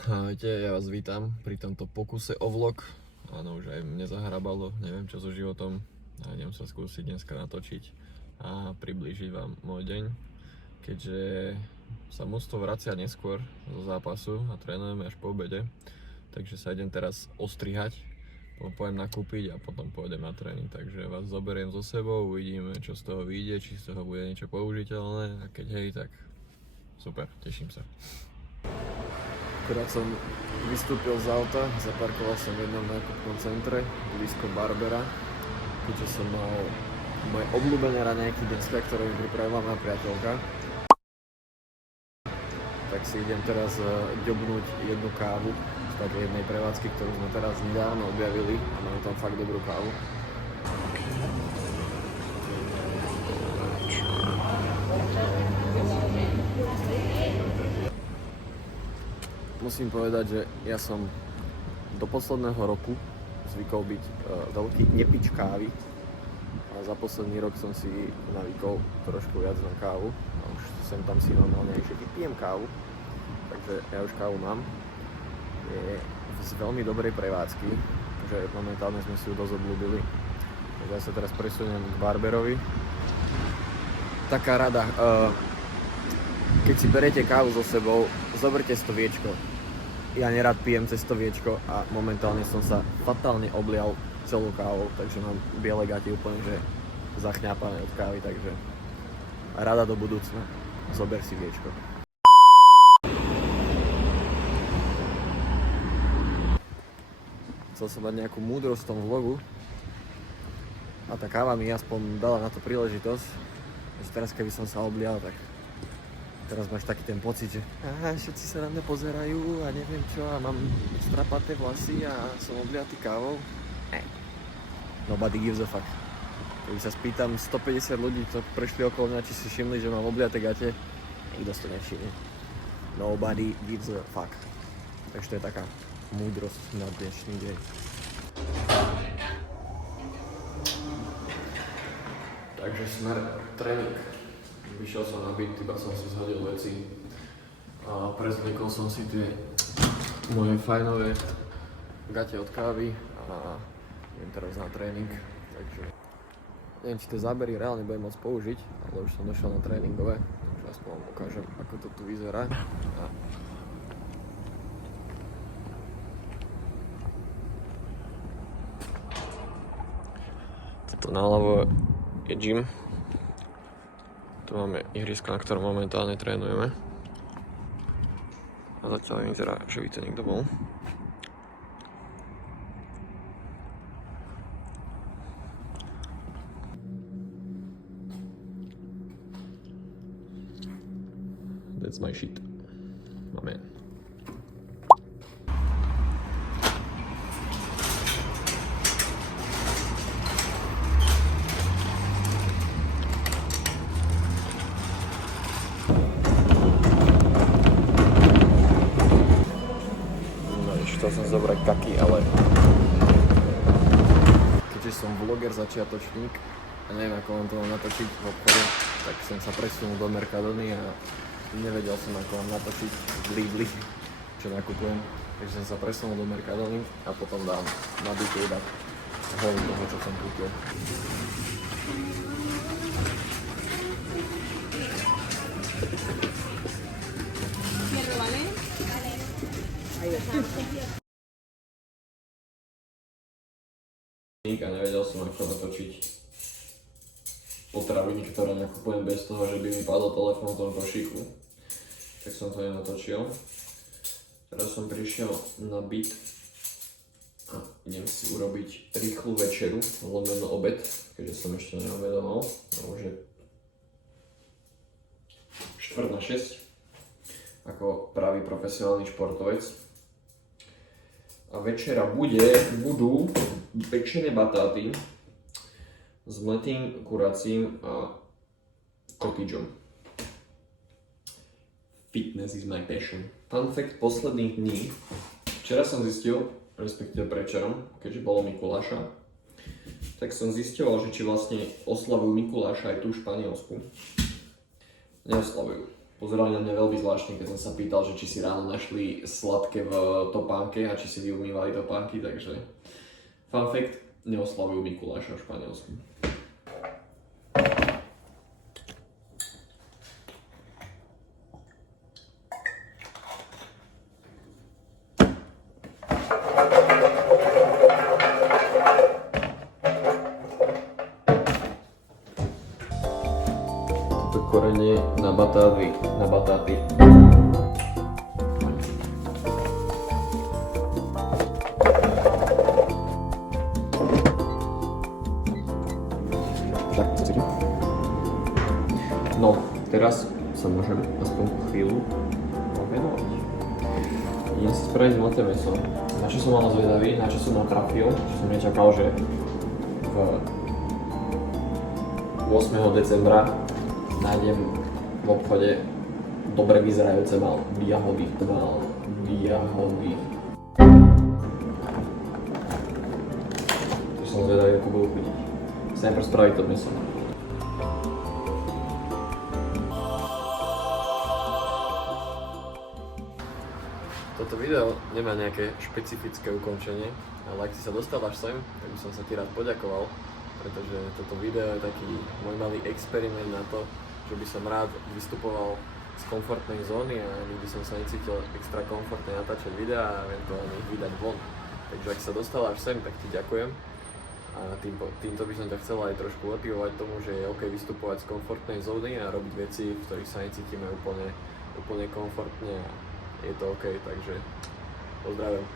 Ahojte, ja vás vítam pri tomto pokuse o vlog. Áno, už aj mne zahrabalo, neviem čo so životom. A idem sa skúsiť dneska natočiť a priblížiť vám môj deň. Keďže sa mužstvo vracia neskôr zo zápasu a trénujeme až po obede, takže sa idem teraz ostrihať, pojem nakúpiť a potom pôjdem na tréning. Takže vás zoberiem so sebou, uvidíme čo z toho vyjde, či z toho bude niečo použiteľné a keď hej, tak super, teším sa. Akurát som vystúpil z auta, zaparkoval som v jednom nákupnom centre blízko Barbera, keďže som mal moje obľúbené raňajky dneska, ktoré mi pripravila moja priateľka. Tak si idem teraz ďobnúť jednu kávu z takej jednej prevádzky, ktorú sme teraz nedávno objavili a majú tam fakt dobrú kávu. Musím povedať, že ja som do posledného roku zvykol byť veľký nepič kávy a za posledný rok som si navykol trošku viac na kávu a už sem tam si normálne ešte vypijem kávu, takže ja už kávu mám. Je z veľmi dobrej prevádzky, že momentálne sme si ju dosť obľúbili, takže ja sa teraz presuniem k Barberovi. Taká rada, keď si berete kávu so sebou, zoberte stoviečko. Ja nerad pijem cez stoviečko a momentálne som sa fatálne oblial celú kávou, takže mám biele gati úplne, že zachňápané od kávy, takže rada do budúcna, zober si viečko. Chcel som mať nejakú múdrosť v tom vlogu a tá káva mi aspoň dala na to príležitosť, že teraz keby som sa oblial, tak teraz máš taký ten pocit, že všetci sa na mňa pozerajú a neviem čo a mám strapaté vlasy a som obliatý kávou. Nobody gives a fuck. Keby sa spýtam 150 ľudí, čo prešli okolo mňa, či si všimli, že mám obliaté gate, nikto si to nevšimne. Nobody gives a fuck. Takže to je taká múdrosť na dnešný deň. Takže smer tréning. Vyšiel som na byt, iba som si zhodil veci a prezvlekol som si tie moje fajnové gate od kávy a idem teraz na tréning, takže neviem, či tie zábery reálne budem môcť použiť, ale už som došiel na tréningové, takže aspoň vám ukážem, ako to tu vyzerá. Toto naľavo je gym. Tu máme ihrisko, na ktorom momentálne trénujeme. A zatiaľ vyzerá, že by to niekto bol. That's my shit. My man. Chcel som zobrať kaky, ale keďže som vloger začiatočník a neviem, ako vám to mám natočiť v obchode, tak som sa presunul do Mercadony a nevedel som, ako vám natočiť v Lidli, čo nakupujem. Takže som sa presunul do Mercadony a potom dám na byte iba hol toho, čo som kúpil. A nevedel som, ako natočiť potraviny, ktoré nakupujem bez toho, že by mi padol telefón v tom košíku. Tak som to nenatočil. Teraz som prišiel na byt a idem si urobiť rýchlu večeru, lomeno obed, keďže som ešte neobedoval. Už je 5:45, ako pravý profesionálny športovec. A večera budú pečené batáty s mletým kuracím a cottage. Fitness is my passion. Fun fact posledných dní. Včera som zistil, respektíve predčerom, keďže bolo Mikuláša, tak som zisťoval, že či vlastne oslavujú Mikuláša aj tu v Španielsku. Neoslavujú. Pozerali na mňa veľmi zvláštne, keď som sa pýtal, že či si ráno našli sladké v topánke a či si vyumývali topánky, takže fun fact, neoslavujú Mikuláša v Španielsku. Korene na batáty. Tak, co si? No, teraz sa môžem aspoň chvíľu povenovať. Idem si spraviť zlaté mäso. Na čo som mal zvedavý, na čo som natrafil, čo som nečakal, že v 8. decembra nájdem v obchode dobre vyzerajúce jahody. Som zvedavý, ako budú chutiť. Chcem najprv spraviť to mäso. Toto video nemá nejaké špecifické ukončenie, ale ak si sa dostal až sem, tak by som sa ti rád poďakoval, pretože toto video je taký môj malý experiment na to, že by som rád vystupoval z komfortnej zóny a nikdy som sa necítil extra komfortne natáčať videá a eventuálne ich vydať von. Takže ak sa dostal až sem, tak ti ďakujem a týmto by som ťa chcel aj trošku motivovať tomu, že je OK vystupovať z komfortnej zóny a robiť veci, v ktorých sa necítime úplne komfortne a je to OK, takže pozdravujem.